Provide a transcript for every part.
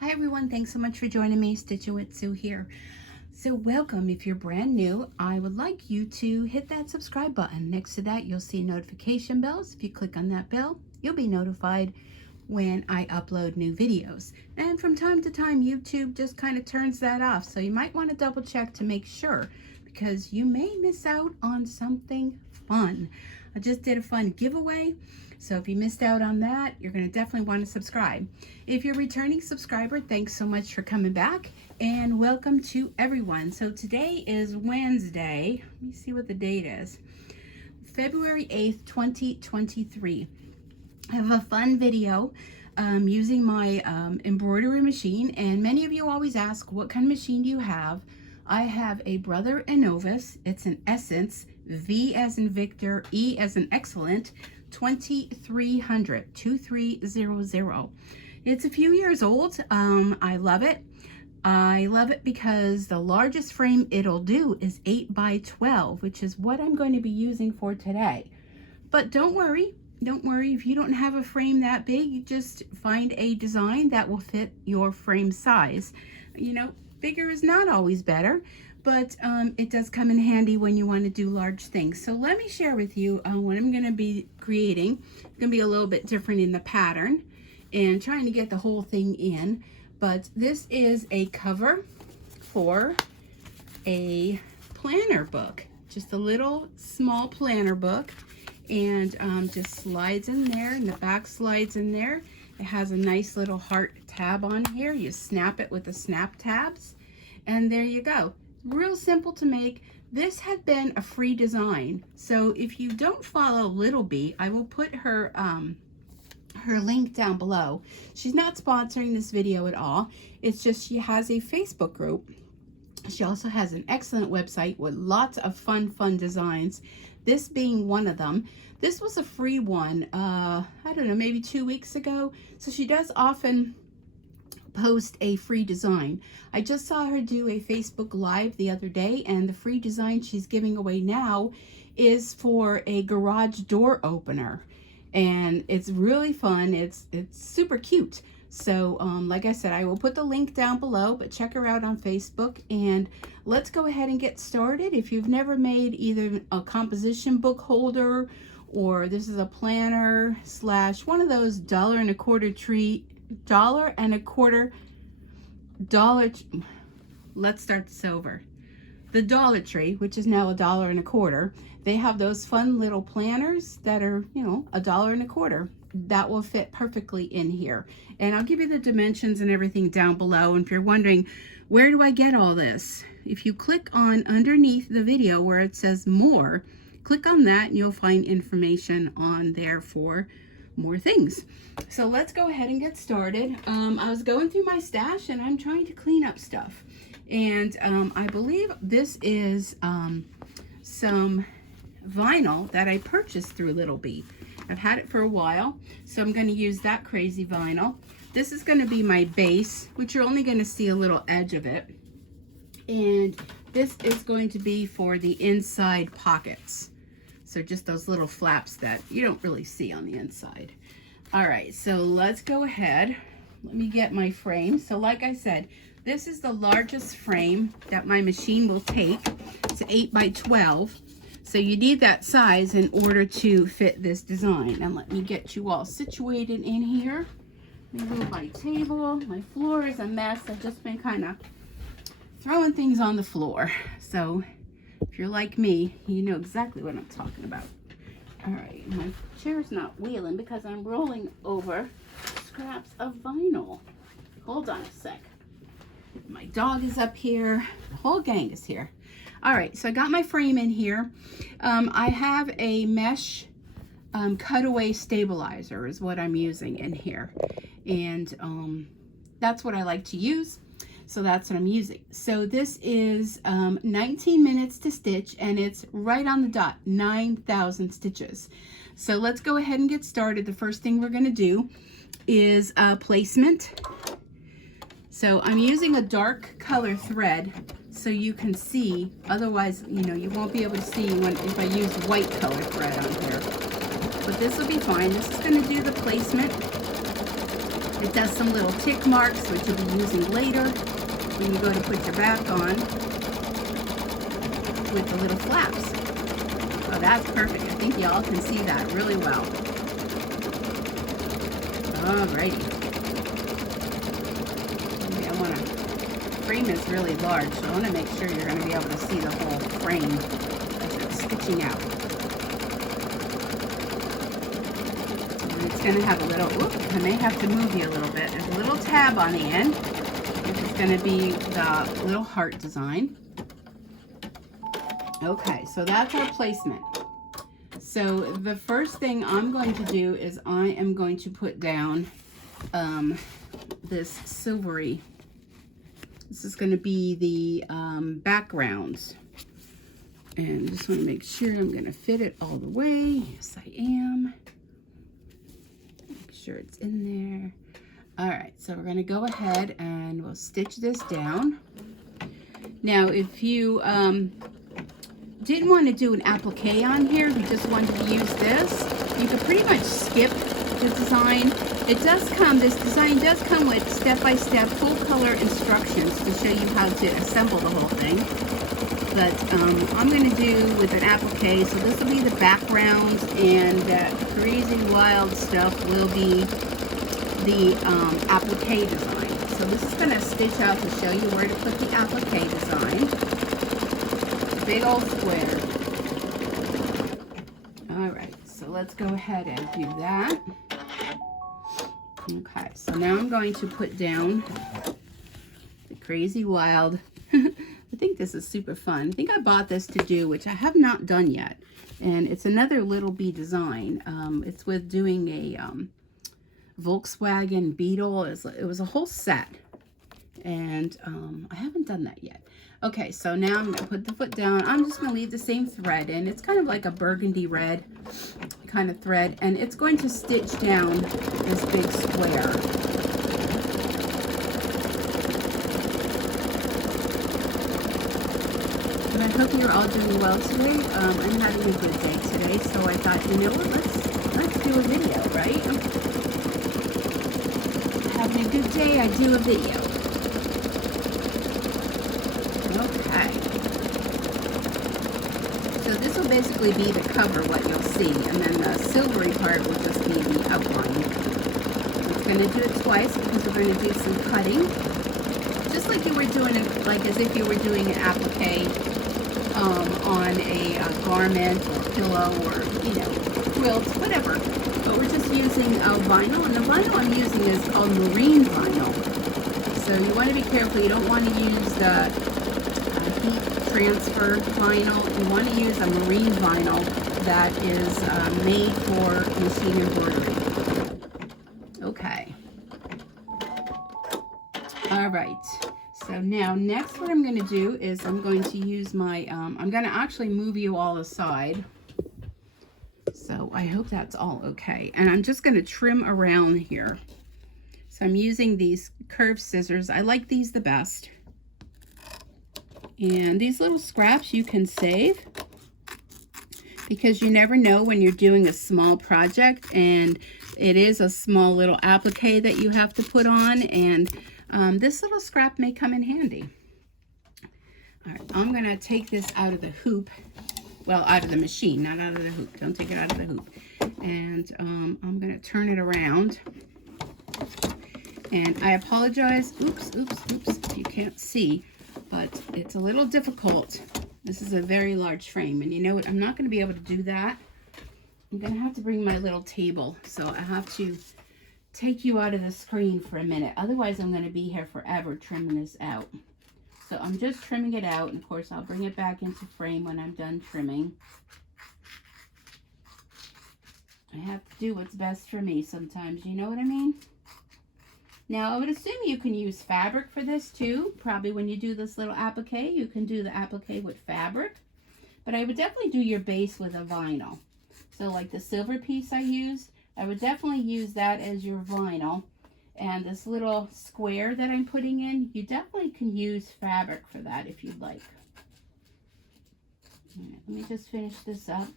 Hi everyone, thanks so much for joining me. Stitchin with Sue here. So welcome. If you're brand new, I would like you to hit that subscribe button. Next to that, you'll see notification bells. If you click on that bell, you'll be notified when I upload new videos. And from time to time, YouTube just kind of turns that off. So you might want to double check to make sure, because you may miss out on something fun. I just did a fun giveaway. So if you missed out on that, you're going to definitely want to subscribe. If you're a returning subscriber, thanks so much for coming back and welcome to everyone. So today is Wednesday. Let me see what the date is. February 8th, 2023. I have a fun video using my embroidery machine, and many of you always ask, what kind of machine do you have? I have a Brother Enovis. It's an Essence, V as in Victor, E as in Excellent, 2300, 2300. It's a few years old. I love it. I love it because the largest frame it'll do is 8 by 12, which is what I'm going to be using for today. But don't worry if you don't have a frame that big. You just find a design that will fit your frame size. You know, bigger is not always better, but it does come in handy when you want to do large things. So let me share with you what I'm going to be creating. It's going to be a little bit different in the pattern and trying to get the whole thing in. But this is a cover for a planner book, just a little small planner book, and just slides in there, and the back slides in there. It has a nice little heart tab on here. You snap it with the snap tabs, and there you go. Real simple to make. This had been a free design, so if you don't follow Little Bee, I will put her her link down below. She's not sponsoring this video at all. It's just she has a Facebook group. She also has an excellent website with lots of fun designs, this being one of them. This was a free one, I don't know, maybe 2 weeks ago. So she does often post a free design. I just saw her do a Facebook Live the other day, and the free design she's giving away now is for a garage door opener. And it's really fun. It's super cute. So like I said, I will put the link down below, but check her out on Facebook, and let's go ahead and get started. If you've never made either a composition book holder, or this is a planner slash one of those let's start this over. The Dollar Tree, which is now $1.25, they have those fun little planners that are, you know, $1.25. That will fit perfectly in here. And I'll give you the dimensions and everything down below. And if you're wondering, where do I get all this? If you click on underneath the video where it says more, click on that and you'll find information on there for more things. So let's go ahead and get started. I was going through my stash and I'm trying to clean up stuff. And I believe this is some vinyl that I purchased through Little Bee. I've had it for a while, so I'm going to use that crazy vinyl. This is going to be my base, which you're only going to see a little edge of it. And this is going to be for the inside pockets. So just those little flaps that you don't really see on the inside. All right, so let's go ahead. Let me get my frame. So like I said, this is the largest frame that my machine will take. It's 8 by 12. So you need that size in order to fit this design. And let me get you all situated in here. Let me move my table. My floor is a mess. I've just been kind of throwing things on the floor. So if you're like me, you know exactly what I'm talking about. All right, my chair's not wheeling because I'm rolling over scraps of vinyl. Hold on a sec. My dog is up here. The whole gang is here. All right, so I got my frame in here. I have a mesh cutaway stabilizer is what I'm using in here. And that's what I like to use. So that's what I'm using. So this is 19 minutes to stitch, and it's right on the dot, 9,000 stitches. So let's go ahead and get started. The first thing we're gonna do is placement. So I'm using a dark color thread so you can see, otherwise, you know, you won't be able to see if I use white color thread on here. But this will be fine. This is going to do the placement. It does some little tick marks, which you'll be using later when you go to put your back on with the little flaps. Oh, that's perfect. I think y'all can see that really well. Alrighty. Okay, I want to, frame is really large, so I want to make sure you're going to be able to see the whole frame as it's stitching out. And it's going to have a little, oops, I may have to move you a little bit. There's a little tab on the end, which is going to be the little heart design. Okay, so that's our placement. So the first thing I'm going to do is I am going to put down this silvery. This is going to be the backgrounds. And just want to make sure I'm going to fit it all the way. Yes, I am. Make sure it's in there. All right, so we're going to go ahead and we'll stitch this down. Now, if you didn't want to do an applique on here, you just wanted to use this, you could pretty much skip the design. It does come, this design does come with step-by-step full color instructions to show you how to assemble the whole thing. But I'm going to do with an applique, so this will be the background, and that crazy wild stuff will be the applique design. So this is going to stitch out to show you where to put the applique design. Big old square. All right, so let's go ahead and do that. Okay, so now I'm going to put down the crazy wild. I think this is super fun. I think I bought this to do, which I have not done yet. And it's another Little Bee design. It's with doing a Volkswagen Beetle. It was a whole set. And I haven't done that yet. Okay, so now I'm going to put the foot down. I'm just going to leave the same thread in. It's kind of like a burgundy red kind of thread. And it's going to stitch down this big square. And I hope you're all doing well today. I'm having a good day today. So I thought, you know what, let's do a video, right? Having a good day, I do a video. Okay, so this will basically be the cover, what you'll see, and then the silvery part will just be the outline. I'm going to do it twice because we're going to do some cutting, just like you were doing it, like as if you were doing an applique on a garment or pillow or, you know, quilt, whatever. But we're just using vinyl, and the vinyl I'm using is called marine vinyl. So you want to be careful. You don't want to use the heat transfer vinyl. You want to use a marine vinyl that is made for machine embroidery. Okay. All right. So now next what I'm going to do is I'm going to use my, I'm going to actually move you all aside. So I hope that's all okay. And I'm just going to trim around here. So I'm using these curved scissors. I like these the best. And these little scraps you can save because you never know when you're doing a small project and it is a small little applique that you have to put on, and this little scrap may come in handy. All right, I'm going to take this out of the hoop. Well, out of the machine, not out of the hoop. Don't take it out of the hoop. And I'm going to turn it around. And I apologize. Oops, oops, oops. You can't see. But it's a little difficult. This is a very large frame, and you know what? I'm not going to be able to do that. I'm going to have to bring my little table, so I have to take you out of the screen for a minute. Otherwise, I'm going to be here forever trimming this out. So I'm just trimming it out, and of course, I'll bring it back into frame when I'm done trimming. I have to do what's best for me sometimes, you know what I mean? Now, I would assume you can use fabric for this too. Probably when you do this little applique, you can do the applique with fabric. But I would definitely do your base with a vinyl. So like the silver piece I used, I would definitely use that as your vinyl. And this little square that I'm putting in, you definitely can use fabric for that if you'd like. All right, let me just finish this up.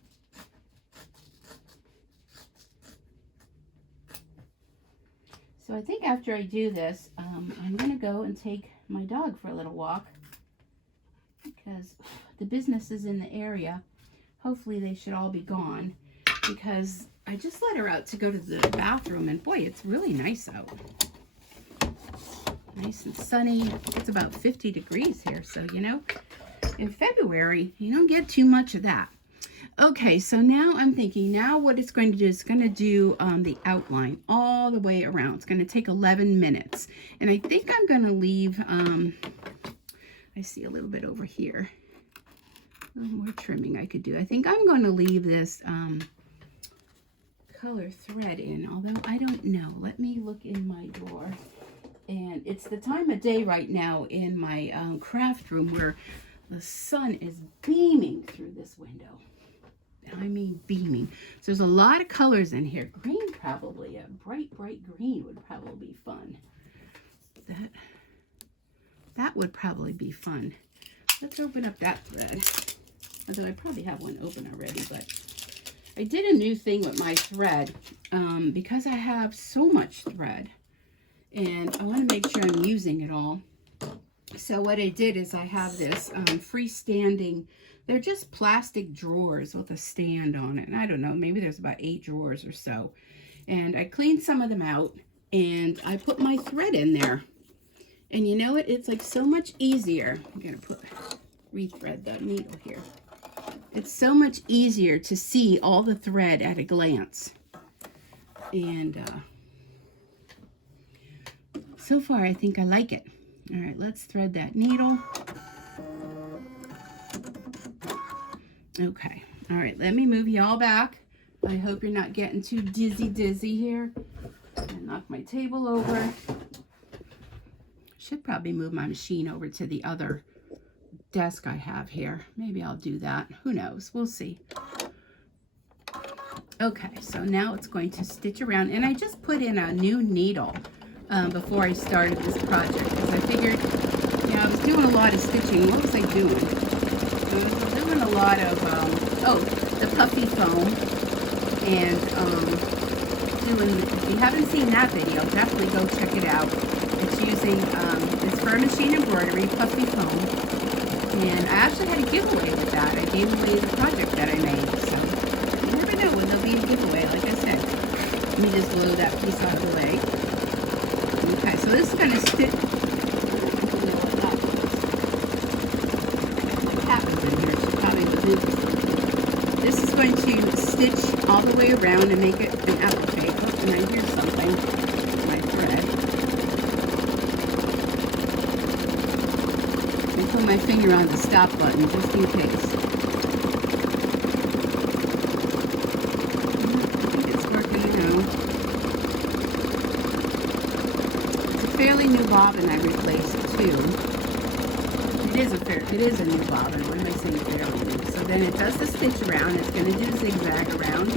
So I think after I do this, I'm going to go and take my dog for a little walk because the businesses in the area, hopefully they should all be gone, because I just let her out to go to the bathroom, and boy, it's really nice out. Nice and sunny. It's about 50 degrees here, so you know, in February, you don't get too much of that. Okay, so now I'm thinking, now what it's going to do is it's going to do the outline all the way around. It's going to take 11 minutes. And I think I'm going to leave, I see a little bit over here. More trimming I could do. I think I'm going to leave this color thread in, although I don't know. Let me look in my drawer. And it's the time of day right now in my craft room where the sun is beaming through this window. I mean beaming. So there's a lot of colors in here. Green probably, a bright green would probably be fun. That would probably be fun. Let's open up that thread. Although I probably have one open already, but I did a new thing with my thread because I have so much thread and I want to make sure I'm using it all. So what I did is I have this freestanding, they're just plastic drawers with a stand on it. And I don't know, maybe there's about 8 drawers or so. And I cleaned some of them out and I put my thread in there. And you know what? It's like so much easier. I'm going to rethread the needle here. It's so much easier to see all the thread at a glance. And so far, I think I like it. All right, let's thread that needle. Okay, all right, let me move you all back. I hope you're not getting too dizzy here. And knock my table over. Should probably move my machine over to the other desk I have here. Maybe I'll do that. Who knows? We'll see. Okay, so now it's going to stitch around. And I just put in a new needle before I started this project because I figured, you know, I was doing a lot of stitching. What was I doing? I was doing a lot of, the puffy foam. And if you haven't seen that video, definitely go check it out. It's using this Fur Machine Embroidery puffy foam. And I actually had a giveaway with that. I gave away the project that I made. So you never know when there'll be a giveaway, like I said. Let me just blow that piece out of the way. Okay, so this is going to stitch. What happens in here? She probably was moving. This is going to stitch all the way around and make it an apple shape. Oh, and I hear something. My thread. I put my finger on the stop button just in case. I think it's working now. It's a fairly new bobbin I replaced too. It is a new bobbin. What am I saying fairly new? So then it does the stitch around. It's going to do zigzag around.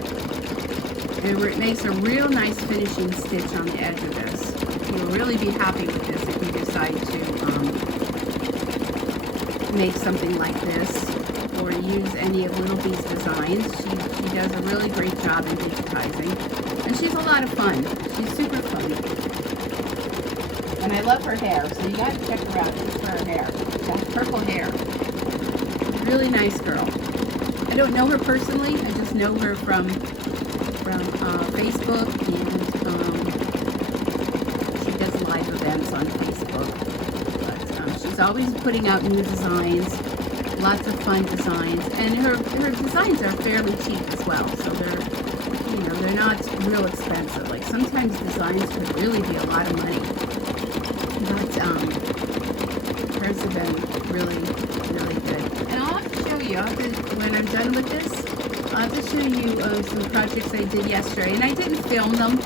And it makes a real nice finishing stitch on the edge of this. You'll really be happy with this if you decide to make something like this or use any of Little Bee's designs. She does a really great job in digitizing. And she's a lot of fun. She's super fun. And I love her hair, so you got to check her out just for her hair. That purple hair. Really nice girl. I don't know her personally. I just know her from Facebook, and she does live events on Facebook. But she's always putting out new designs, lots of fun designs, and her designs are fairly cheap as well. So they're not real expensive. Like sometimes designs could really be a lot of money, but hers have been really, really good. And I'll have to show you when I'm done with this. I'll have to show you some projects I did yesterday, and I didn't film them.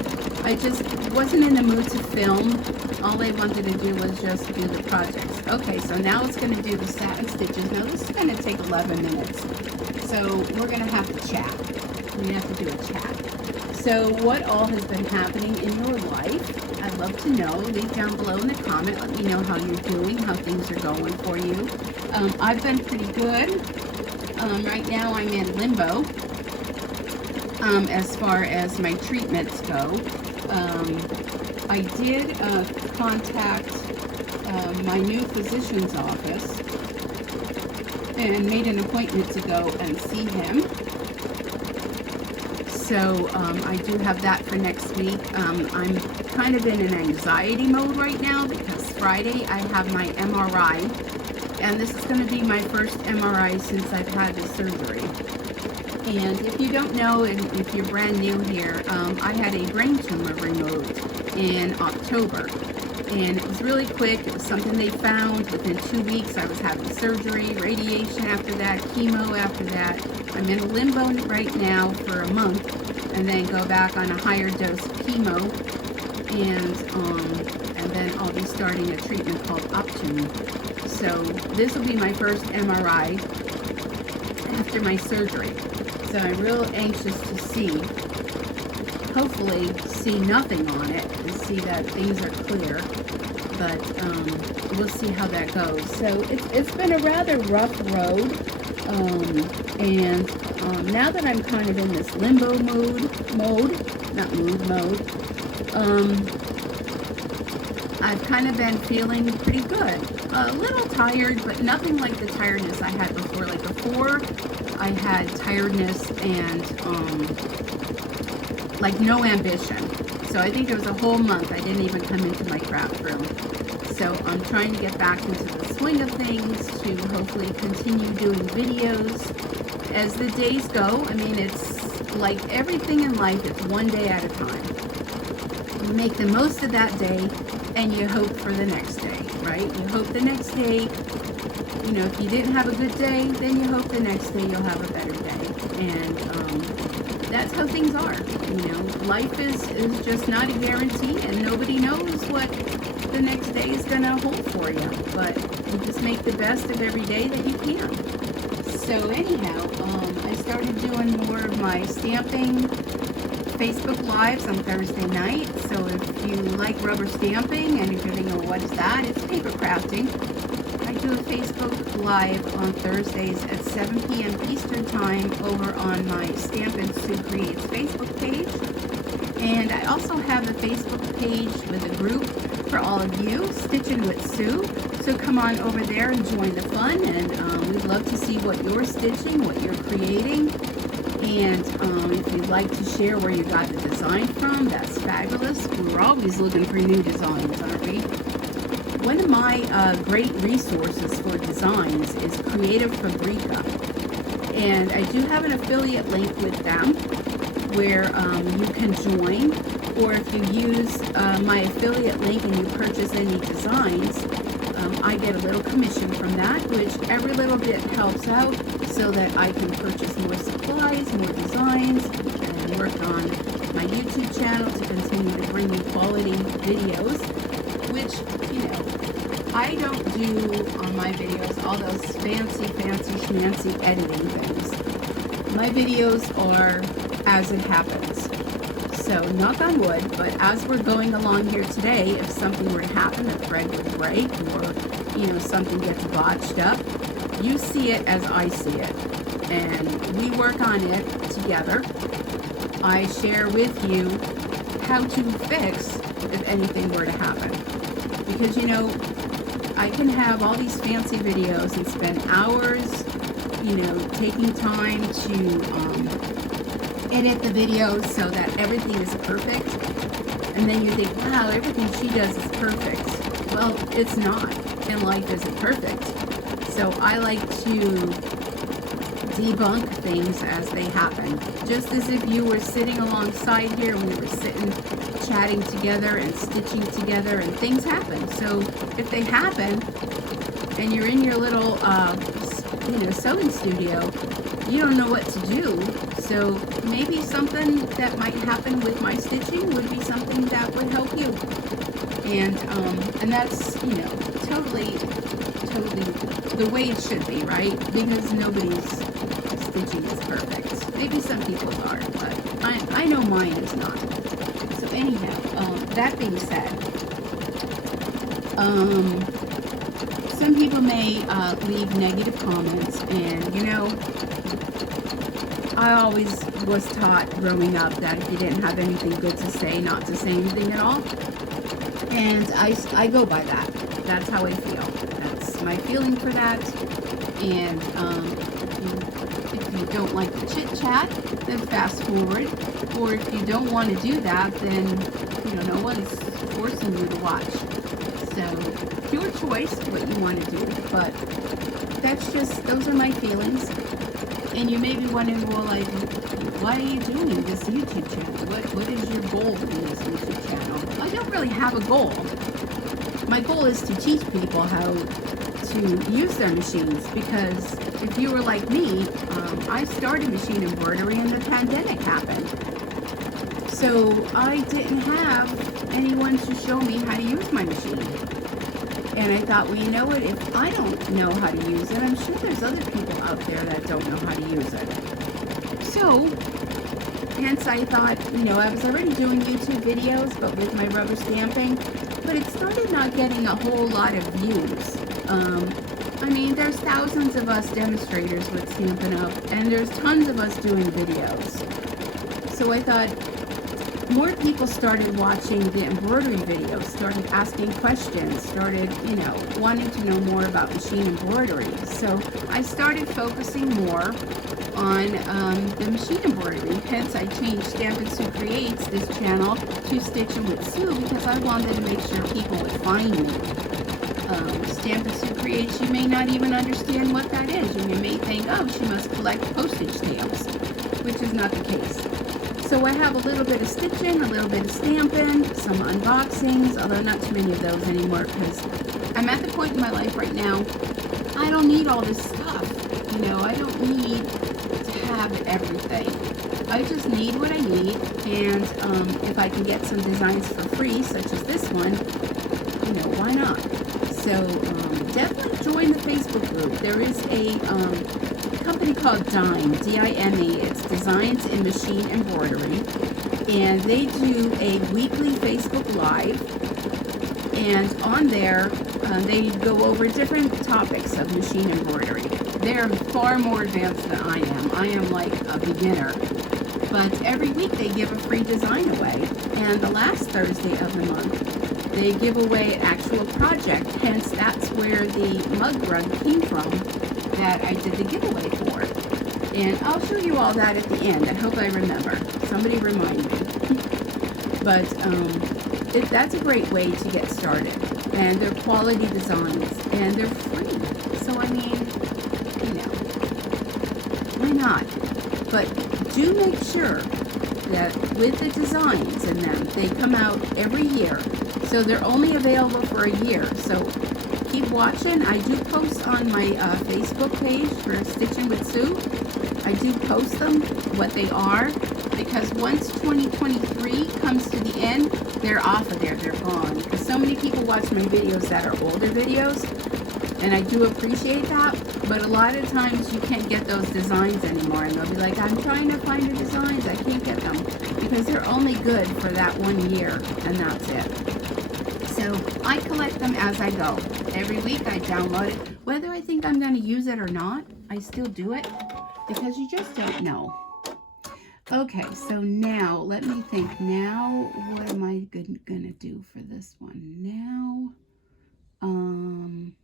I just wasn't in the mood to film. All I wanted to do was just do the projects. Okay, so now it's going to do the satin stitches. Now this is going to take 11 minutes, so we're going to have to chat. We have to do a chat. So what all has been happening in your life? I'd love to know. Leave down below in the comment. Let me know how you're doing, how things are going for you. I've been pretty good. Right now I'm in limbo as far as my treatments go. I did contact my new physician's office and made an appointment to go and see him. So I do have that for next week. I'm kind of in an anxiety mode right now because Friday I have my MRI, and this is going to be my first MRI since I've had the surgery. And if you don't know, and if you're brand new here, I had a brain tumor removed in October. And it was really quick. It was something they found. Within 2 weeks, I was having surgery, radiation after that, chemo after that. I'm in a limbo right now for a month, and then go back on a higher dose of chemo, and then I'll be starting a treatment called Optune. So this will be my first MRI after my surgery. So I'm real anxious to see, hopefully see nothing on it and see that things are clear, but we'll see how that goes. So it's been a rather rough road, and now that I'm kind of in this limbo mode, I've kind of been feeling pretty good. A little tired, but nothing like the tiredness I had before. Like before, I had tiredness and like no ambition. So I think it was a whole month I didn't even come into my craft room. So I'm trying to get back into the swing of things to hopefully continue doing videos as the days go. I mean, it's like everything in life, it's one day at a time. You make the most of that day and you hope for the next day, right? You hope the next day, you know, if you didn't have a good day, then you hope the next day you'll have a better day. And that's how things are. You know, life is just not a guarantee, and nobody knows what the next day is going to hold for you. But you just make the best of every day that you can. So anyhow, I started doing more of my stamping Facebook Lives on Thursday night. So if you like rubber stamping and if you're thinking, oh, what is that? It's paper crafting. I do a Facebook Live on Thursdays at 7 p.m. Eastern Time over on my Stampin' Sue Creates Facebook page. And I also have a Facebook page with a group for all of you, Stitchin with Sue. So come on over there and join the fun, and we'd love to see what you're stitching, what you're creating. And if you'd like to share where you got the design from, that's fabulous. We're always looking for new designs, aren't we? One of my great resources for designs is Creative Fabrica. And I do have an affiliate link with them where you can join, or if you use my affiliate link and you purchase any designs, I get a little commission from that, which every little bit helps out so that I can purchase more supplies, more designs, and work on my YouTube channel to continue to bring you quality videos, which, you know, I don't do on my videos all those fancy schmancy editing things. My videos are as it happens. So knock on wood, but as we're going along here today, if something were to happen, a thread would break, or, you know, something gets botched up, you see it as I see it. And we work on it together. I share with you how to fix if anything were to happen. Because, you know, I can have all these fancy videos and spend hours, you know, taking time to edit the videos so that everything is perfect. And then you think, wow, everything she does is perfect. Well, it's not, and life isn't perfect. So I like to debunk things as they happen. Just as if you were sitting alongside here and we were sitting chatting together and stitching together, and things happen. So if they happen and you're in your little you know, sewing studio, you don't know what to do. So maybe something that might happen with my stitching would be something that would help you. And that's, you know, totally the way it should be, right? Because nobody's stitching is perfect. Maybe some people's are, but I know mine is not. So anyhow, that being said, some people may leave negative comments, and, you know, I always was taught growing up that if you didn't have anything good to say, not to say anything at all. And I go by that. That's how I feel. That's my feeling for that. And if you don't like the chit chat, then fast forward. Or if you don't want to do that, then no one's forcing you to watch. So it's your choice what you want to do. But those are my feelings. And you may be wondering, well, like, why are you doing this YouTube channel? What is your goal for this YouTube channel? I don't really have a goal. My goal is to teach people how to use their machines, because if you were like me, I started machine embroidery and the pandemic happened. So I didn't have anyone to show me how to use my machine. And I thought, well, you know what, if I don't know how to use it, I'm sure there's other people out there that don't know how to use it. So, hence I thought, I was already doing YouTube videos, but with my rubber stamping, but it started not getting a whole lot of views. I mean, there's thousands of us demonstrators with Stampin' Up, and there's tons of us doing videos. So I thought, more people started watching the embroidery videos, started asking questions, started, wanting to know more about machine embroidery. So I started focusing more on the machine embroidery. Hence, I changed Stampin' Sue Creates, this channel, to Stitchin with Sue, because I wanted to make sure people would find me. Stampin' Sue Creates, you may not even understand what that is. You may think, oh, she must collect postage stamps, which is not the case. So I have a little bit of stitching, a little bit of stamping, some unboxings, although not too many of those anymore, because I'm at the point in my life right now, I don't need all this stuff. I don't need to have everything. I just need what I need, and if I can get some designs for free, such as this one, why not? So definitely join the Facebook group. There is a company called Dime, D-I-M-E. It's Designs in Machine Embroidery, and they do a weekly Facebook Live, and on there they go over different topics of machine embroidery. They're far more advanced than I am. I am like a beginner, but every week they give a free design away, and the last Thursday of the month they give away an actual project. Hence, that's where the mug rug came from that I did the giveaway for. And I'll show you all that at the end. I hope I remember. Somebody remind me. But that's a great way to get started. And they're quality designs. And they're free. So, I mean, why not? But do make sure that with the designs in them, they come out every year. So they're only available for a year. So keep watching. I do post on my Facebook page for Stitchin with Sue. I do post them, what they are, because once 2023 comes to the end, they're off of there. They're gone. Because so many people watch my videos that are older videos, and I do appreciate that. But a lot of times you can't get those designs anymore, and they'll be like, I'm trying to find the designs. I can't get them because they're only good for that 1 year, and that's it. So I collect them as I go. Every week I download it. Whether I think I'm going to use it or not, I still do it because you just don't know. Okay, so now let me think. Now, what am I going to do for this one? Now, I'm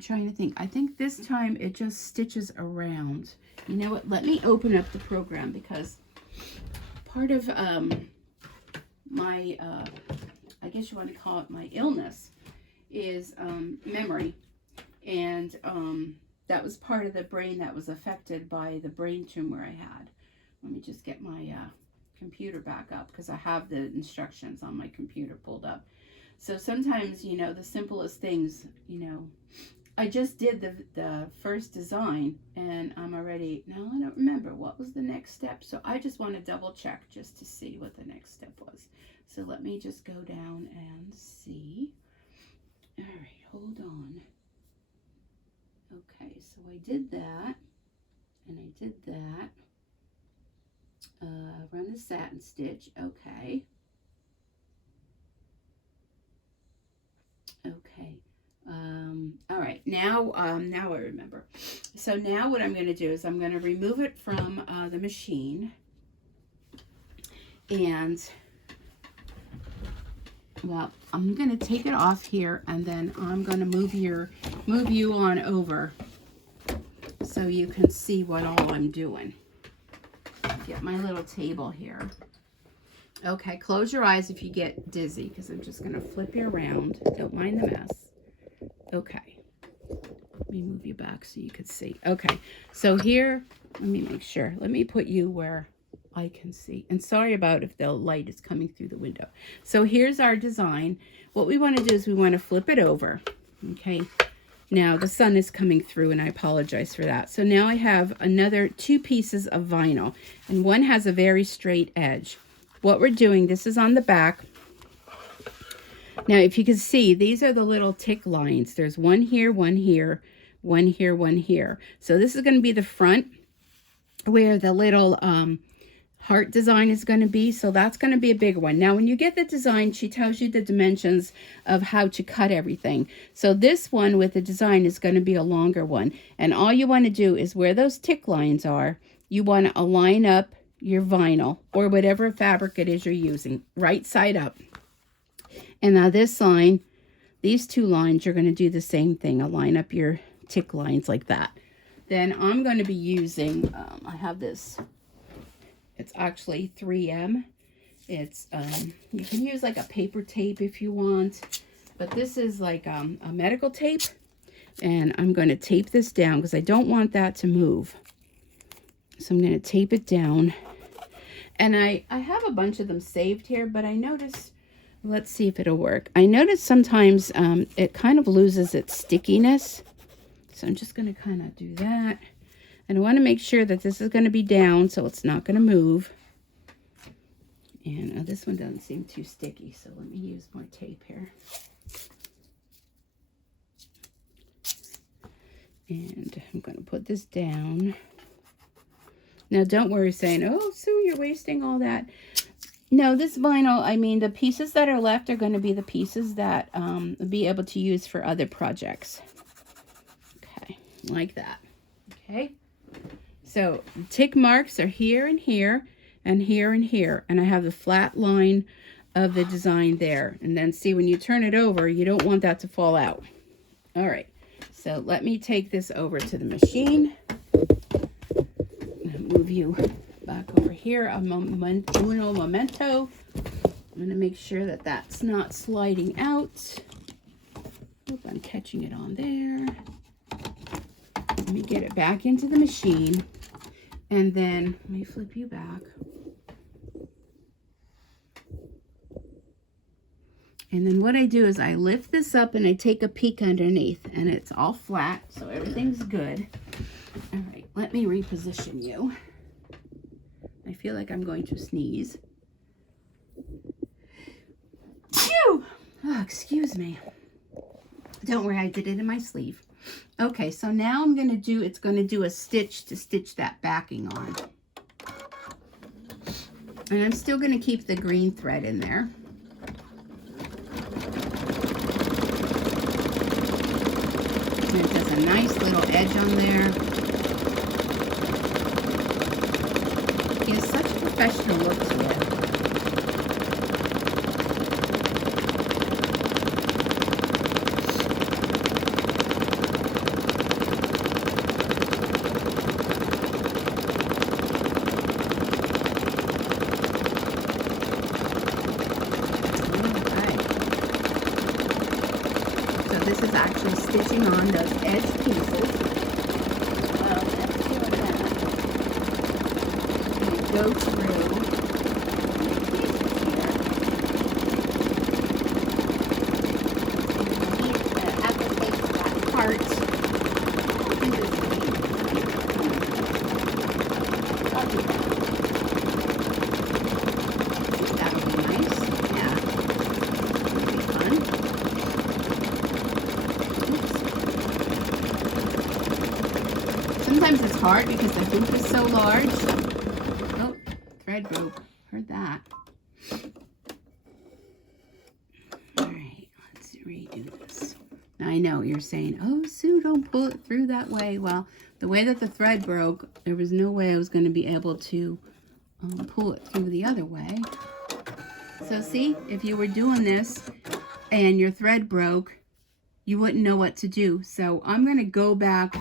trying to think. I think this time it just stitches around. You know what? Let me open up the program, because part of my, I guess you want to call it my illness, is memory. And that was part of the brain that was affected by the brain tumor I had. Let me just get my computer back up, because I have the instructions on my computer pulled up. So sometimes, the simplest things, I just did the first design, and I'm already, now I don't remember what was the next step. So I just want to double check just to see what the next step was. So let me just go down and see. All right, hold on. Okay, so I did that, and I did that. Run the satin stitch. Okay. Okay. All right. Now I remember. So now what I'm going to do is I'm going to remove it from the machine, and Well, I'm going to take it off here, and then I'm going to move you on over so you can see what all I'm doing. Get my little table here. Okay, close your eyes if you get dizzy, because I'm just going to flip you around. Don't mind the mess. Okay. Let me move you back so you can see. Okay, so here, let me make sure. Let me put you where I can see. And sorry about if the light is coming through the window. So here's our design. What we want to do is we want to flip it over. Okay, now the sun is coming through, and I apologize for that. So now I have another 2 pieces of vinyl, and one has a very straight edge. What we're doing, this is on the back. Now, if you can see, these are the little tick lines. There's one here, one here, one here, one here. So this is going to be the front where the little heart design is going to be. So that's going to be a bigger one. Now, when you get the design, she tells you the dimensions of how to cut everything. So this one with the design is going to be a longer one. And all you want to do is where those tick lines are, you want to align up your vinyl or whatever fabric it is you're using, right side up. And now this line, these 2 lines, you're going to do the same thing. Align up your tick lines like that. Then I'm going to be using, I have this, it's actually 3M. It's, you can use like a paper tape if you want, but this is like a medical tape. And I'm going to tape this down because I don't want that to move. So I'm going to tape it down. And I have a bunch of them saved here, but I noticed, let's see if it'll work. I noticed sometimes it kind of loses its stickiness. So I'm just going to kind of do that. And I want to make sure that this is going to be down so it's not going to move. And this one doesn't seem too sticky, so let me use more tape here. And I'm going to put this down. Now, don't worry saying, oh, Sue, you're wasting all that. No, this vinyl, I mean, the pieces that are left are going to be the pieces that I'll be able to use for other projects. Okay, like that. Okay, so tick marks are here and here and here and here. And I have the flat line of the design there. And then see, when you turn it over, you don't want that to fall out. All right, so let me take this over to the machine. Move you back over here. Uno momento. I'm going to make sure that that's not sliding out. Hope I'm catching it on there. Let me get it back into the machine. And then let me flip you back. And then what I do is I lift this up and I take a peek underneath, and it's all flat, so everything's good. All right, let me reposition you. I feel like I'm going to sneeze. Phew! Oh, excuse me. Don't worry, I did it in my sleeve. Okay, so now I'm going to do, it's going to do a stitch to stitch that backing on. And I'm still going to keep the green thread in there. And it does a nice little edge on there. It has such a professional look to it. This is actually stitching on those edge pieces. Well, after doing that, you go through the pieces here. You need to applicate that part. I'll do this again. I'll do that. That'll be nice. Yeah. It'll be fun. Sometimes it's hard because the hoop is so large. Oh, thread broke. Heard that. All right, let's redo this. Now I know you're saying, oh, Sue, don't pull it through that way. Well, the way that the thread broke, there was no way I was going to be able to pull it through the other way. So see, if you were doing this and your thread broke, you wouldn't know what to do. So I'm going to go back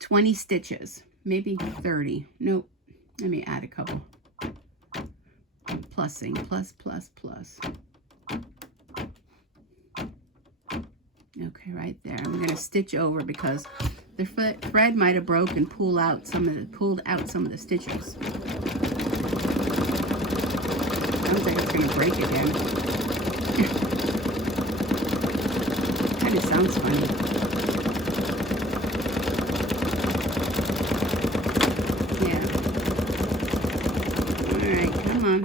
20 stitches, maybe 30. Nope. Let me add a couple. Plussing, plus, plus, plus. Okay, right there. I'm going to stitch over because the thread might have broken and pulled out some of the stitches. Sounds like it's going to break again. Kind of sounds funny. Yeah. All right, come on.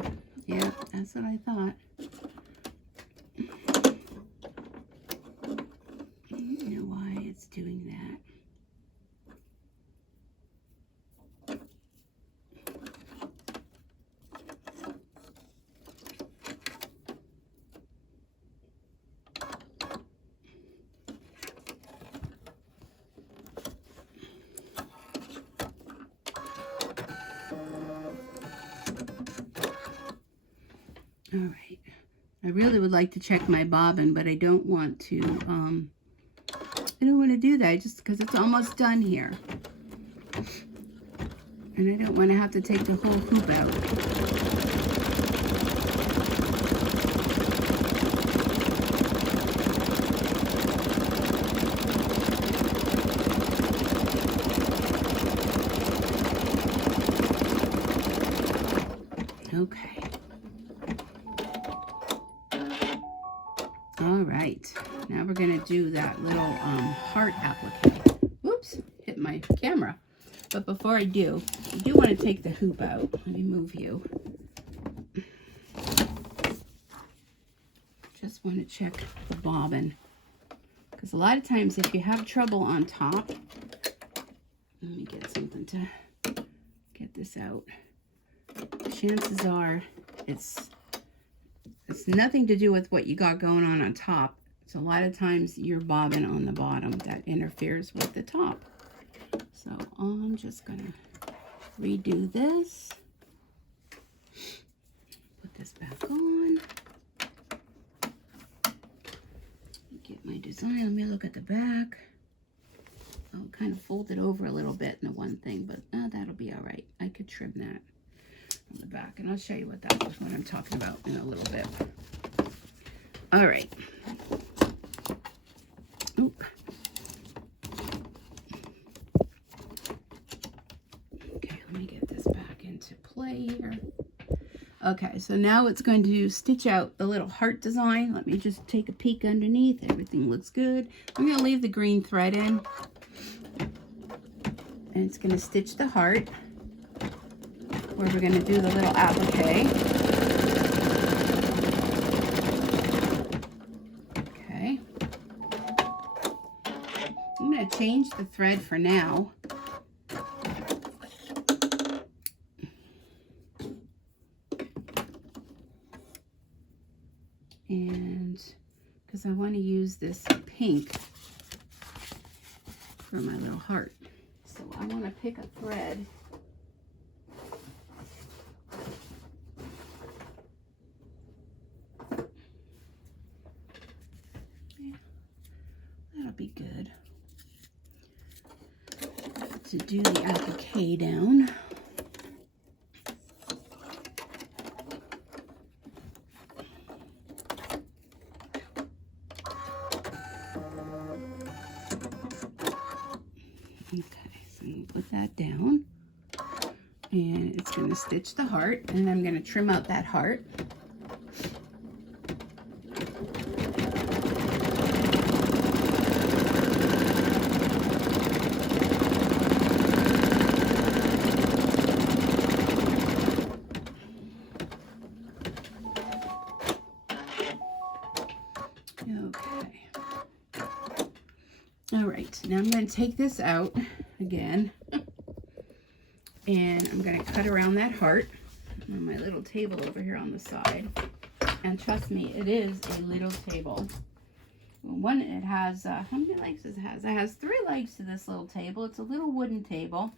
Yeah, that's what I thought. I don't know why it's doing that. All right, I really would like to check my bobbin, but I don't want to, do that just because it's almost done here. And I don't want to have to take the whole hoop out. Okay. All right, now we're gonna do that little heart applique. Whoops, hit my camera. But before I do want to take the hoop out. Let me move you. Just want to check the bobbin. Because a lot of times if you have trouble on top, let me get something to get this out. Chances are it's nothing to do with what you got going on top. It's a lot of times your bobbin on the bottom that interferes with the top. So I'm just gonna redo this. Put this back on. Get my design. Let me look at the back. I'll kind of fold it over a little bit in the one thing, but that'll be all right. I could trim that on the back, and I'll show you what I'm talking about in a little bit. All right. Oop. Okay, let me get this back into play here. Okay, so now it's going to stitch out the little heart design. Let me just take a peek underneath. Everything looks good. I'm going to leave the green thread in. And it's going to stitch the heart, where we're going to do the little applique. Okay. I'm going to change the thread for now. And because I want to use this pink for my little heart. So I want to pick a thread. Yeah, that'll be good to do the applique down. Okay, so I'm going to put that down, and it's going to stitch the heart, and I'm going to trim out that heart. Okay. All right, now I'm going to take this out again, and I'm going to cut around that heart on my little table over here on the side. And trust me, it is a little table. One, it has, how many legs does it have? It has 3 legs to this little table. It's a little wooden table,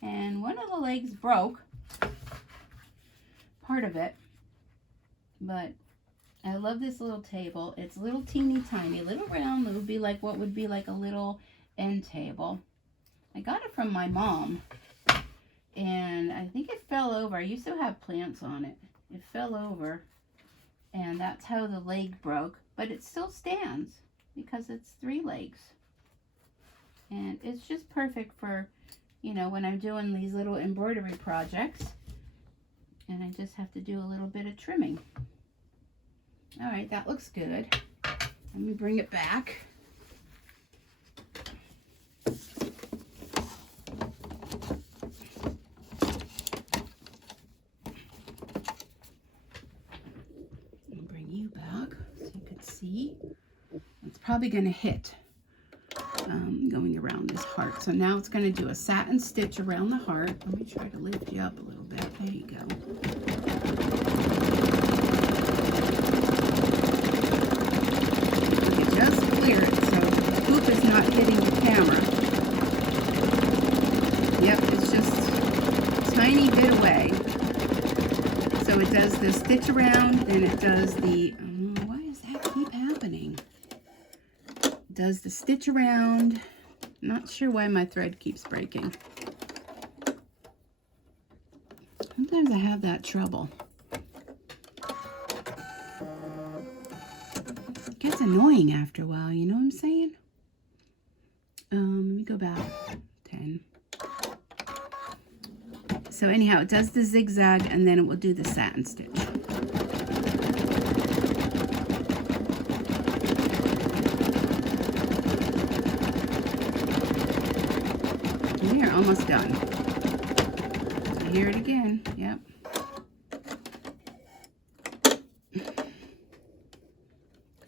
and one of the legs broke, part of it. But I love this little table. It's little teeny tiny, little round. It would be like what would be like a little end table. I got it from my mom, and I think it fell over. I used to have plants on it. It fell over, and that's how the leg broke. But it still stands because it's 3 legs. And it's just perfect for, you know, when I'm doing these little embroidery projects. And I just have to do a little bit of trimming. All right, that looks good. Let me bring it back. Bring you back so you can see. It's probably going to hit going around this heart. So now it's going to do a satin stitch around the heart. Let me try to lift you up a little bit. There you go. Okay, just clear it so the hoop is not hitting the camera. Yep, it's just a tiny bit away. So it does the stitch around, then it does the, why does that keep happening? It does the stitch around. Not sure why my thread keeps breaking. Sometimes I have that trouble. It gets annoying after a while, you know what I'm saying? Let me go back 10. So anyhow, it does the zigzag and then it will do the satin stitch. And you're almost done. So hear it again. Yep.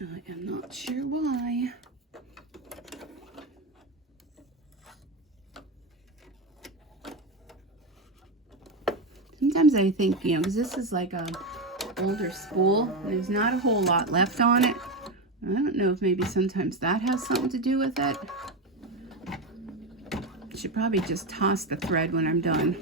I am not sure why. Sometimes I think, you know, because this is like a older spool, there's not a whole lot left on it. I don't know if maybe sometimes that has something to do with it. I should probably just toss the thread when I'm done.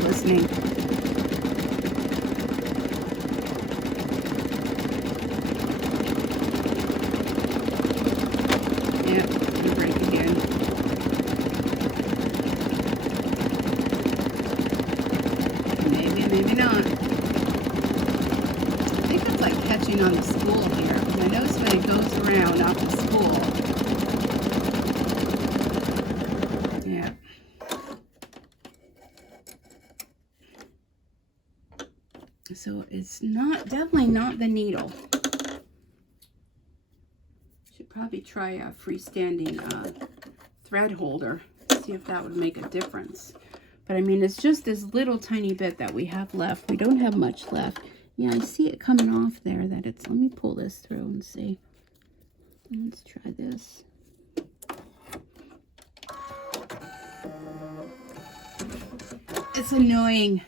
Listening. Yeah, it'll break again. Maybe, maybe not. I think it's like catching on the spool here. I notice when it goes around off the spool. Yeah. So it's not, definitely not the needle. Should probably try a freestanding thread holder. See if that would make a difference. But I mean, it's just this little tiny bit that we have left. We don't have much left. Yeah, I see it coming off there. That it's. Let me pull this through and see. Let's try this. It's annoying.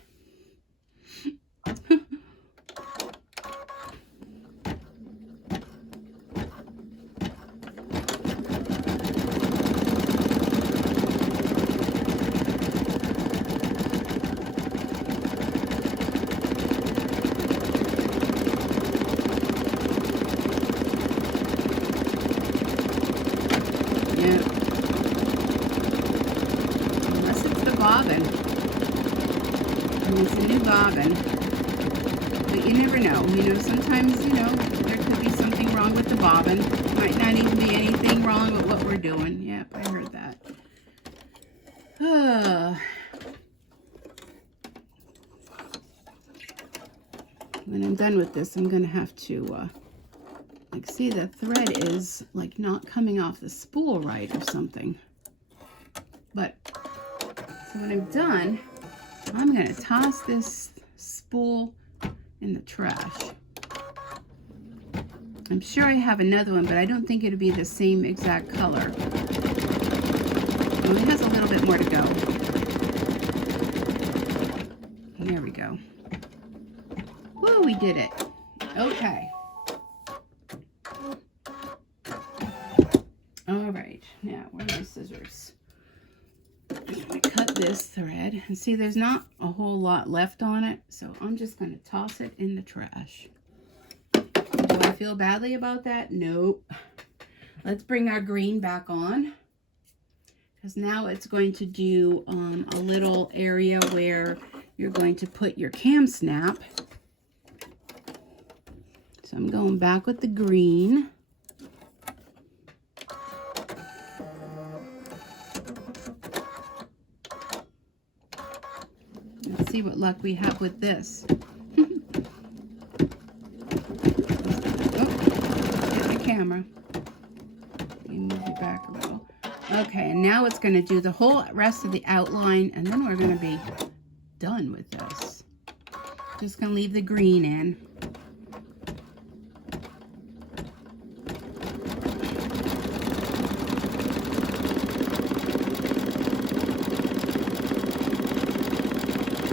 Unless it's the bobbin. And it's a new bobbin. But you never know. You know, sometimes, you know, there could be something wrong with the bobbin. Might not even be anything wrong with what we're doing. Yep, I heard that. When I'm done with this, I'm going to have to, like, see the thread is, like, not coming off the spool right or something. But, so when I'm done, I'm going to toss this spool in the trash. I'm sure I have another one, but I don't think it'll be the same exact color. Well, it has a little bit more to go. There we go. did it. Okay. All right, now where are my scissors? I'm going to cut this thread, and see there's not a whole lot left on it, so I'm just going to toss it in the trash. Do I feel badly about that? Nope. Let's bring our green back on, because now it's going to do a little area where you're going to put your cam snap. So I'm going back with the green. Let's see what luck we have with this. Camera. Let me move it back a little. Okay, and now it's going to do the whole rest of the outline, and then we're going to be done with this. Just going to leave the green in.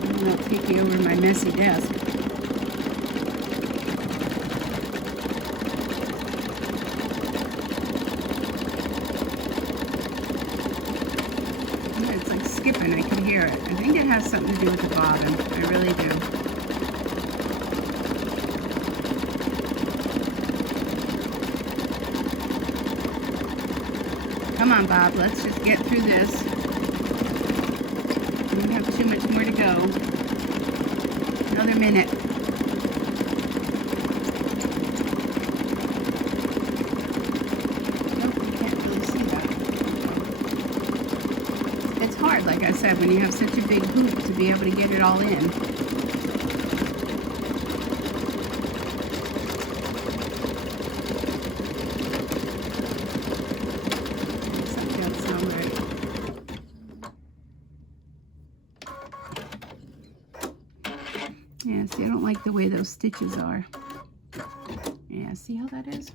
And I'll take you over to my messy desk. Skipping, I can hear it. I think it has something to do with the bobbin. I really do. Come on, Bob, let's just get through this. We don't have too much more to go. Another minute. Like I said, when you have such a big hoop, to be able to get it all in. Something doesn't sound right. Yeah, see, I don't like the way those stitches are. Yeah, see how that is?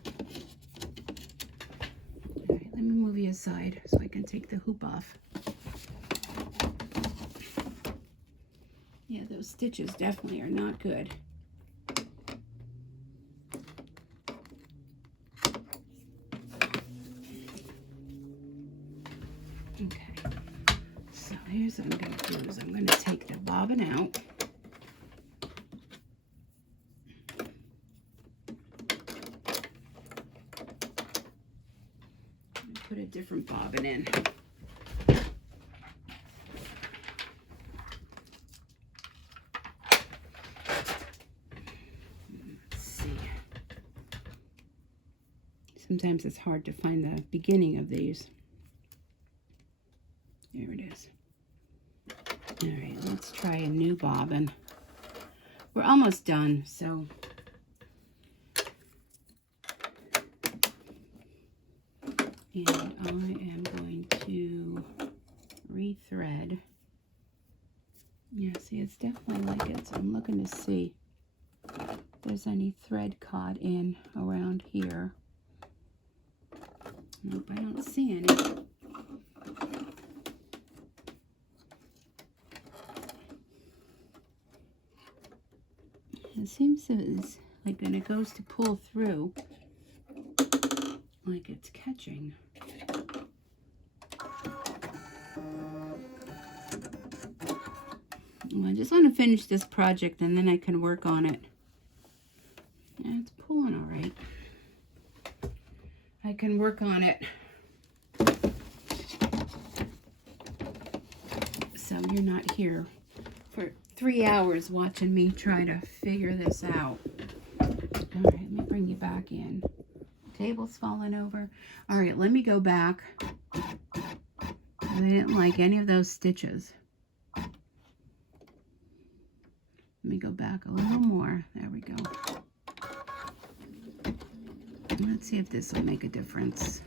All right, let me move you aside so I can take the hoop off. Yeah, those stitches definitely are not good. Okay, so here's what I'm going to do is I'm going to take the bobbin out. And put a different bobbin in. Sometimes it's hard to find the beginning of these. There it is. All right, let's try a new bobbin. We're almost done, so. And I am going to rethread. Yeah, see, it's definitely like it, so I'm looking to see if there's any thread caught in around here. Nope, I don't see any. It seems it's like when it goes to pull through, like it's catching. Well, I just want to finish this project and then I can work on it. Yeah, it's pulling all right. I can work on it. So you're not here for 3 hours watching me try to figure this out. All right, let me bring you back in. Table's falling over. All right, let me go back. I didn't like any of those stitches. Let me go back a little more. There we go. Let's see if this will make a difference.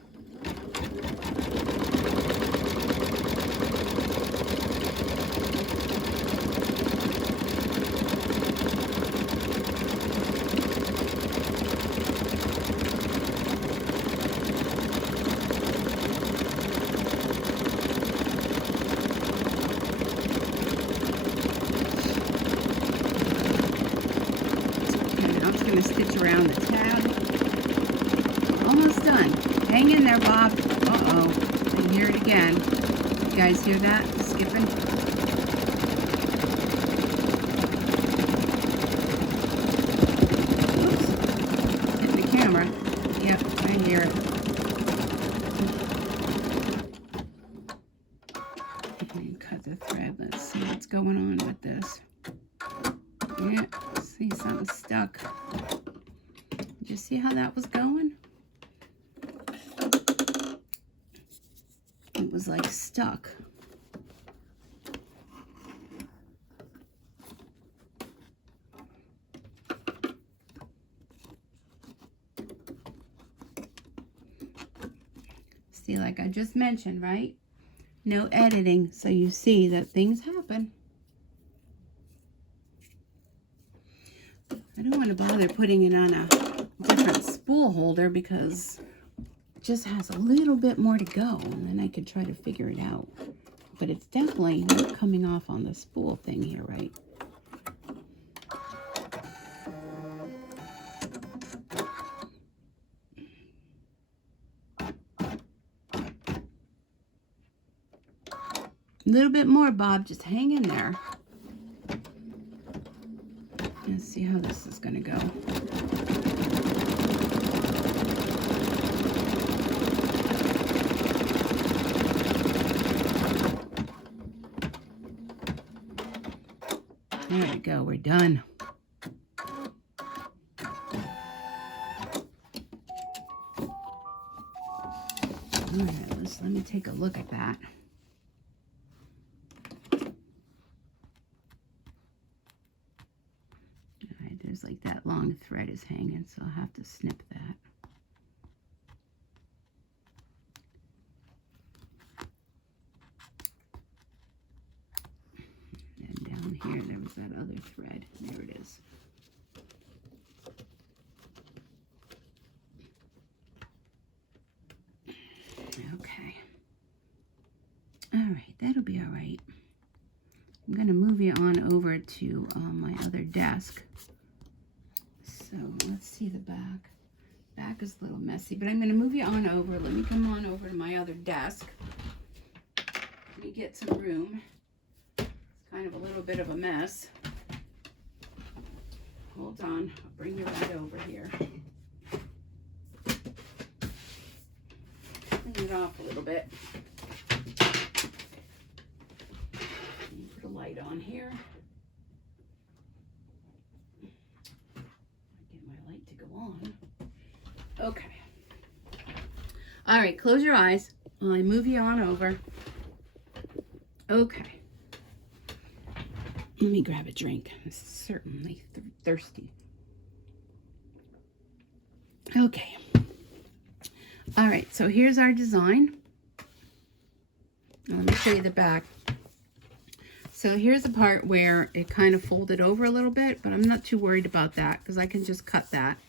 almost done. Hang in there, Bob. Uh-oh. I hear it again. You guys hear that? Skipping. Oops. Hitting the camera. Yep, I hear it. And cut the thread. Let's see what's going on with this. Yeah, see something stuck. Did you see how that was going? It was like stuck. See, like I just mentioned, right? No editing, so you see that things happen. I don't want to bother putting it on a different spool holder because it just has a little bit more to go, and then I could try to figure it out. But it's definitely not coming off on the spool thing here, right? A little bit more, Bob. Just hang in there. Let's see how this is going to go. There we go. We're done. All right, let me take a look at that. There's like that long thread is hanging, so I'll have to snip that. And down here, there was that other thread. There it is. Okay. All right, that'll be all right. I'm going to move you on over to my other desk. So let's see the back. Back is a little messy, but I'm going to move you on over. Let me come on over to my other desk. Let me get some room. It's kind of a little bit of a mess. Hold on. I'll bring you right over here. Clean it off a little bit. Put a light on here. Okay. All right, close your eyes while I move you on over. Okay. Let me grab a drink. I'm certainly thirsty. Okay. All right, so here's our design. Now, let me show you the back. So here's the part where it kind of folded over a little bit, but I'm not too worried about that because I can just cut that.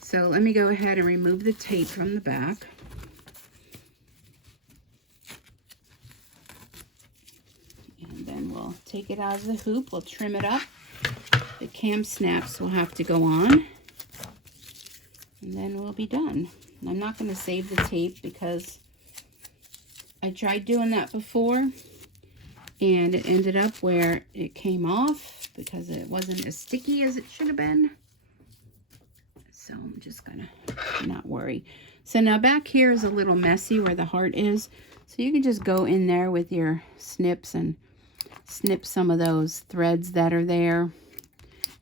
So let me go ahead and remove the tape from the back. And then we'll take it out of the hoop. We'll trim it up. The cam snaps will have to go on. And then we'll be done. And I'm not going to save the tape because I tried doing that before. And it ended up where it came off because it wasn't as sticky as it should have been. So I'm just gonna not worry. So now back here is a little messy where the heart is. So you can just go in there with your snips and snip some of those threads that are there.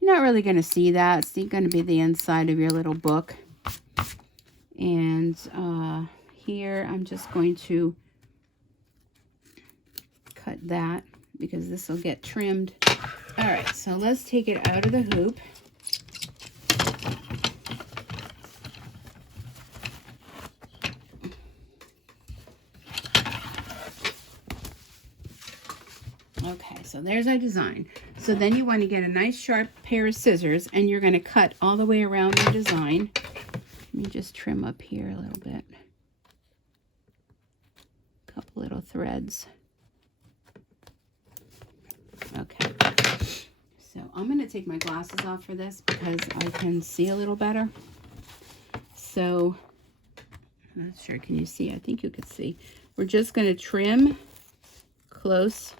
You're not really gonna see that. It's gonna be the inside of your little book. And here I'm just going to cut that because this will get trimmed. All right, so let's take it out of the hoop. Okay, so there's our design. So then you want to get a nice sharp pair of scissors and you're going to cut all the way around your design. Let me just trim up here a little bit. A couple little threads. Okay, so I'm going to take my glasses off for this because I can see a little better. So I'm not sure, can you see? I think you could see. We're just going to trim close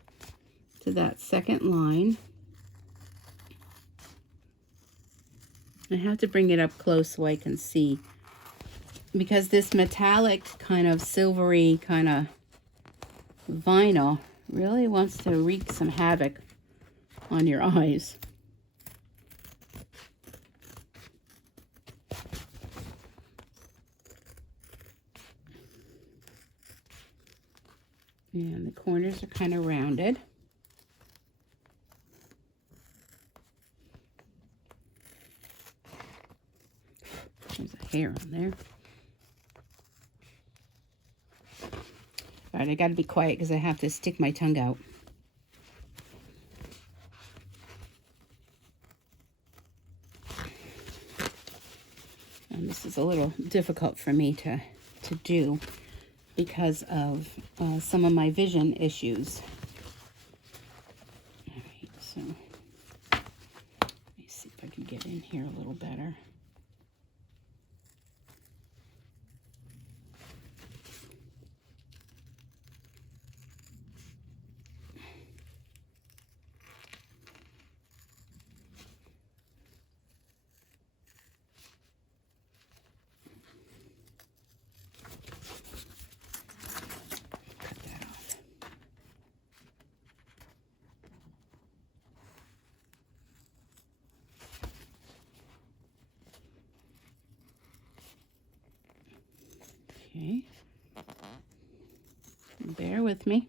to that second line. I have to bring it up close so I can see, because this metallic kind of silvery kind of vinyl really wants to wreak some havoc on your eyes. And the corners are kind of rounded. There's a hair on there. All right, I got to be quiet because I have to stick my tongue out. And this is a little difficult for me to do because of some of my vision issues. All right, so let me see if I can get in here a little better. Okay, bear with me.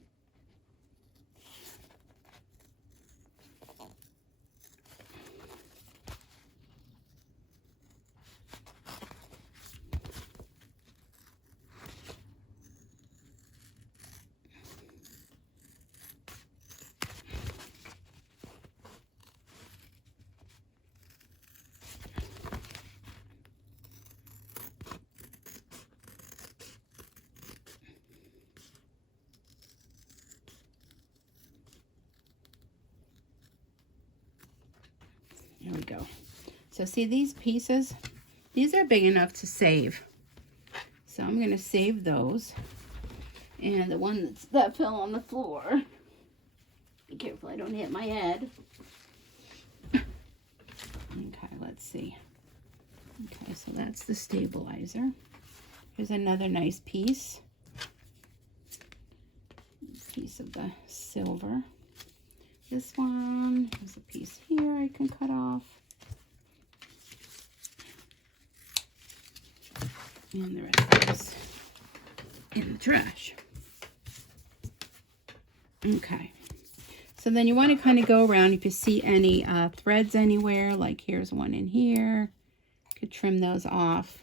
There we go. So see these pieces? These are big enough to save. So I'm going to save those. And the one that fell on the floor. Be careful I don't hit my head. Okay, let's see. Okay, so that's the stabilizer. Here's another nice piece. Piece of the silver. This one, there's a piece here I can cut off. And the rest is in the trash. Okay. So then you want to kind of go around. If you see any threads anywhere, like here's one in here, you could trim those off.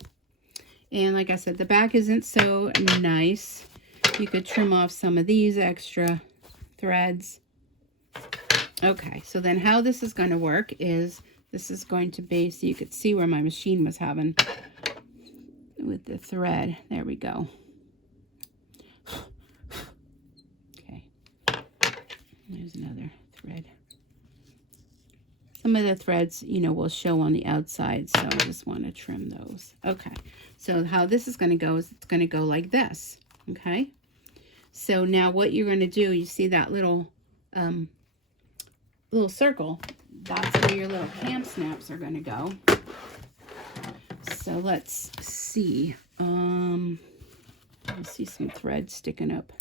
And like I said, the back isn't so nice. You could trim off some of these extra threads. Okay, so then how this is going to work is this is going to be, so you could see where my machine was having with the thread. There we go. Okay, there's another thread. Some of the threads, you know, will show on the outside, so I just want to trim those. Okay, so how this is going to go is it's going to go like this. Okay, so now what you're going to do, you see that little circle, that's where your little cam snaps are going to go. So let's see. I see some thread sticking up.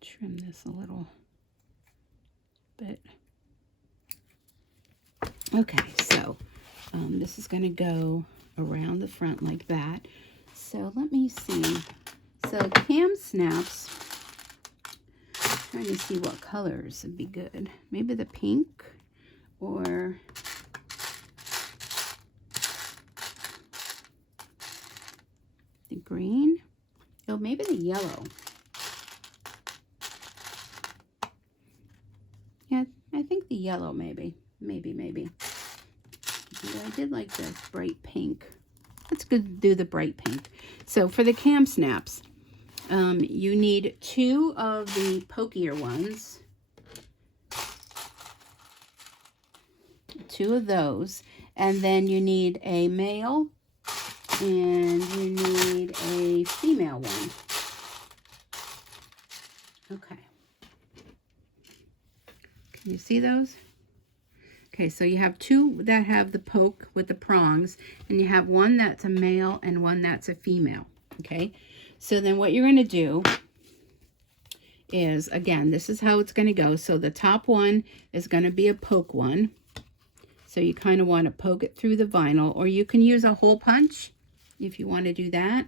Trim this a little bit. Okay, so this is going to go around the front like that. So let me see. So cam snaps, trying to see what colors would be good. Maybe the pink or the green. Oh, maybe the yellow. Yeah, I think the yellow maybe. Maybe. Yeah, I did like the bright pink. Let's go do the bright pink. So for the cam snaps, you need 2 of the pokier ones. 2 of those. And then you need a male and you need a female one. Okay. Can you see those? Okay, so you have two that have the poke with the prongs, and you have one that's a male and one that's a female. Okay, so then what you're going to do is, again, this is how it's going to go. So the top one is going to be a poke one. So you kind of want to poke it through the vinyl, or you can use a hole punch if you want to do that.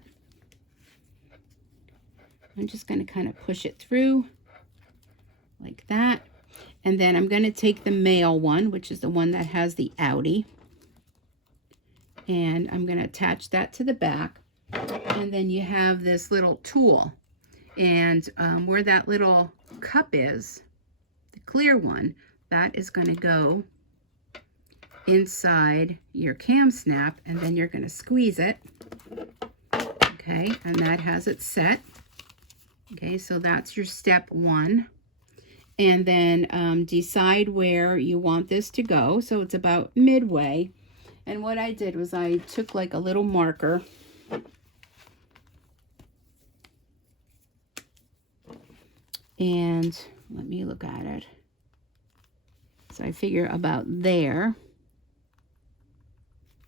I'm just going to kind of push it through like that. And then I'm going to take the male one, which is the one that has the outie, and I'm going to attach that to the back. And then you have this little tool, and where that little cup is, the clear one, that is going to go inside your cam snap, and then you're going to squeeze it. Okay, and that has it set. Okay, so that's your step one. And then decide where you want this to go. So it's about midway. And what I did was I took like a little marker and let me look at it. So I figure about there.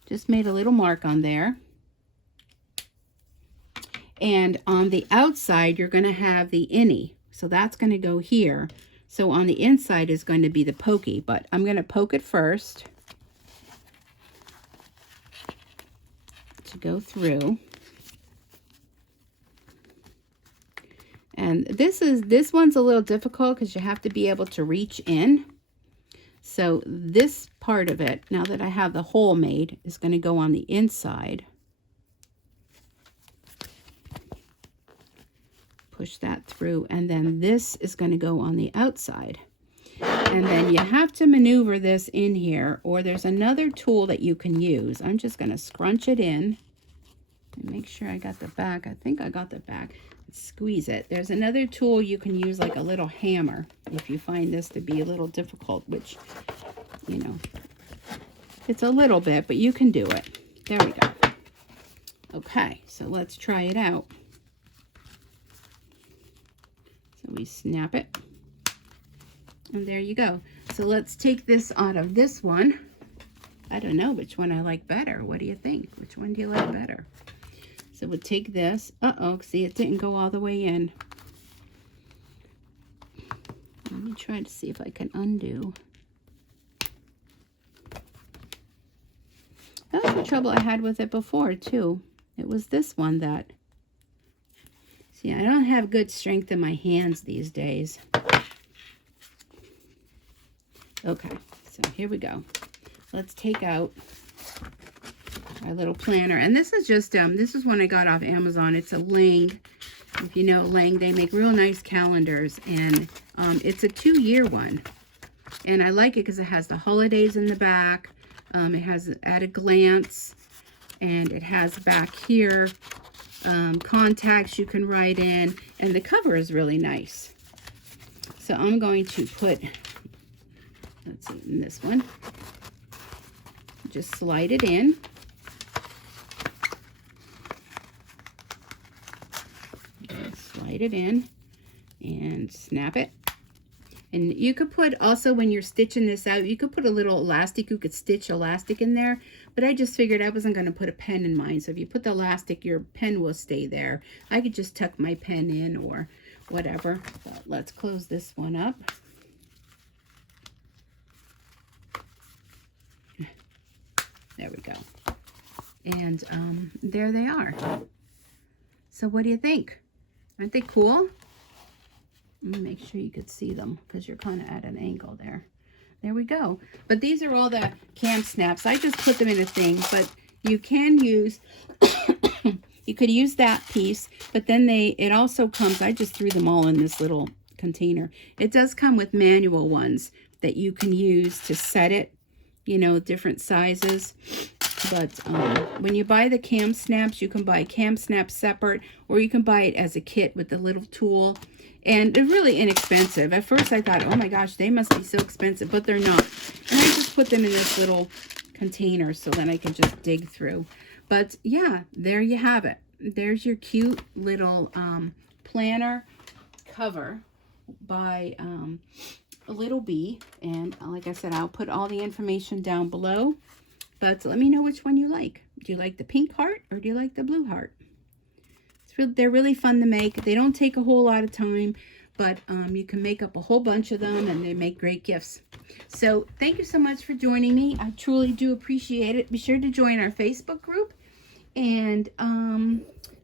Just made a little mark on there. And on the outside, you're going to have the innie. So that's going to go here. So on the inside is going to be the pokey, but I'm going to poke it first to go through. And this one's a little difficult because you have to be able to reach in. So this part of it, now that I have the hole made, is going to go on the inside. Push that through, and then this is going to go on the outside. And then you have to maneuver this in here, or there's another tool that you can use. I'm just going to scrunch it in and make sure I got the back. I think I got the back. Squeeze it. There's another tool you can use, like a little hammer, if you find this to be a little difficult, which, you know, it's a little bit, but you can do it. There we go. Okay, so let's try it out. We snap it, and there you go. So let's take this out of this one. I don't know which one I like better. What do you think? Which one do you like better? So we'll take this. See, it didn't go all the way in. Let me try to see if I can undo. That was the trouble I had with it before too. It was this one that, see, I don't have good strength in my hands these days. Okay, so here we go. Let's take out our little planner. And this is just, this is one I got off Amazon. It's a Lang. If you know Lang, they make real nice calendars. And it's a 2-year one. And I like it because it has the holidays in the back. It has at a glance. And it has back here contacts you can write in, and the cover is really nice. So I'm going to put, let's see, in this one, just slide it in. Slide it in and snap it. And you could put, also when you're stitching this out, you could put a little elastic. You could stitch elastic in there, but I just figured I wasn't going to put a pen in mine. So if you put the elastic, your pen will stay there. I could just tuck my pen in or whatever. But let's close this one up. There we go. And there they are. So what do you think? Aren't they cool? Let me make sure you could see them because you're kind of at an angle there. There we go. But these are all the cam snaps. I just put them in a thing, but you can use, you could use that piece, but then it also comes, I just threw them all in this little container. It does come with manual ones that you can use to set it, you know, different sizes. But when you buy the cam snaps, you can buy cam snaps separate, or you can buy it as a kit with the little tool. And they're really inexpensive. At first I thought, oh my gosh, they must be so expensive, but they're not. And I just put them in this little container so then I can just dig through. But yeah, there you have it. There's your cute little planner cover by a little bee. And like I said, I'll put all the information down below. But let me know which one you like. Do you like the pink heart or do you like the blue heart? They're really fun to make. They don't take a whole lot of time, but you can make up a whole bunch of them and they make great gifts. So thank you so much for joining me. I truly do appreciate it. Be sure to join our Facebook group. And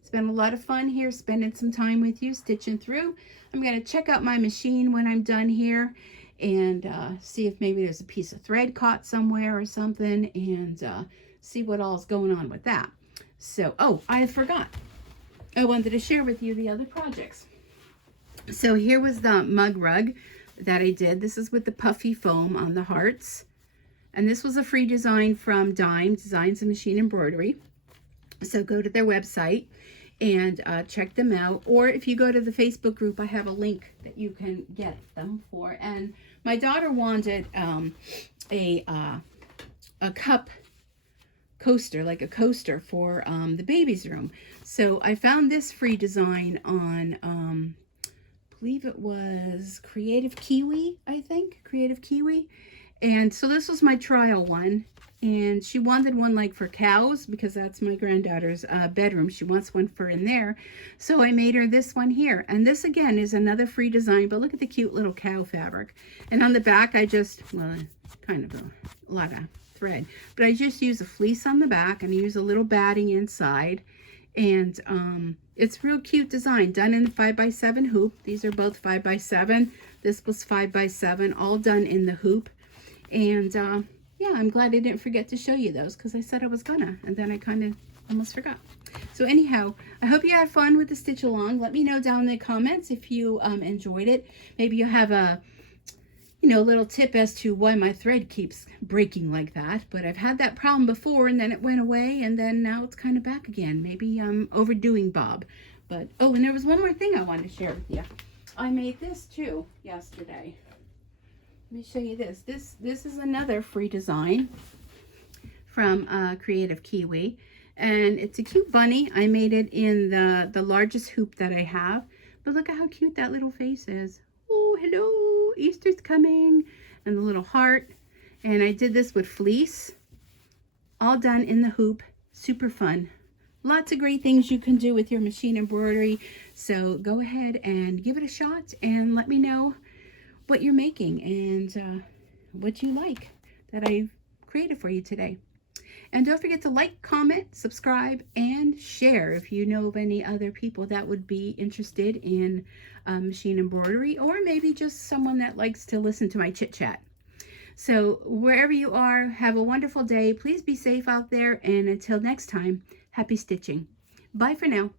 it's been a lot of fun here spending some time with you, stitching through. I'm going to check out my machine when I'm done here and see if maybe there's a piece of thread caught somewhere or something, and see what all's going on with that. So, oh, I forgot. I wanted to share with you the other projects. So here was the mug rug that I did. This is with the puffy foam on the hearts. And this was a free design from Dime, Designs and Machine Embroidery. So go to their website and check them out. Or if you go to the Facebook group, I have a link that you can get them for. And my daughter wanted a cup coaster, like a coaster for the baby's room. So I found this free design on, I believe it was Creative Kiwi, I think. Creative Kiwi. And so this was my trial one. And she wanted one like for cows because that's my granddaughter's bedroom. She wants one for in there. So I made her this one here. And this again is another free design, but look at the cute little cow fabric. And on the back I just, well, kind of a lot of thread, but I just use a fleece on the back and I use a little batting inside. And it's real cute design, done in the 5x7 hoop. These are both 5x7. This was 5x7, all done in the hoop. And yeah, I'm glad I didn't forget to show you those because I said I was gonna, and then I kind of almost forgot. So anyhow, I hope you had fun with the stitch along. Let me know down in the comments if you enjoyed it. Maybe you have a little tip as to why my thread keeps breaking like that. But I've had that problem before and then it went away and then now it's kind of back again. Maybe I'm overdoing Bob. But, oh, and there was one more thing I wanted to share with you. I made this too yesterday. Let me show you this. This is another free design from Creative Kiwi. And it's a cute bunny. I made it in the largest hoop that I have. But look at how cute that little face is. Oh, hello, Easter's coming. And the little heart. And I did this with fleece. All done in the hoop. Super fun. Lots of great things you can do with your machine embroidery. So go ahead and give it a shot and let me know what you're making and what you like that I created for you today. And don't forget to like, comment, subscribe, and share if you know of any other people that would be interested in machine embroidery, or maybe just someone that likes to listen to my chit chat. So wherever you are, have a wonderful day. Please be safe out there, and until next time, happy stitching. Bye for now.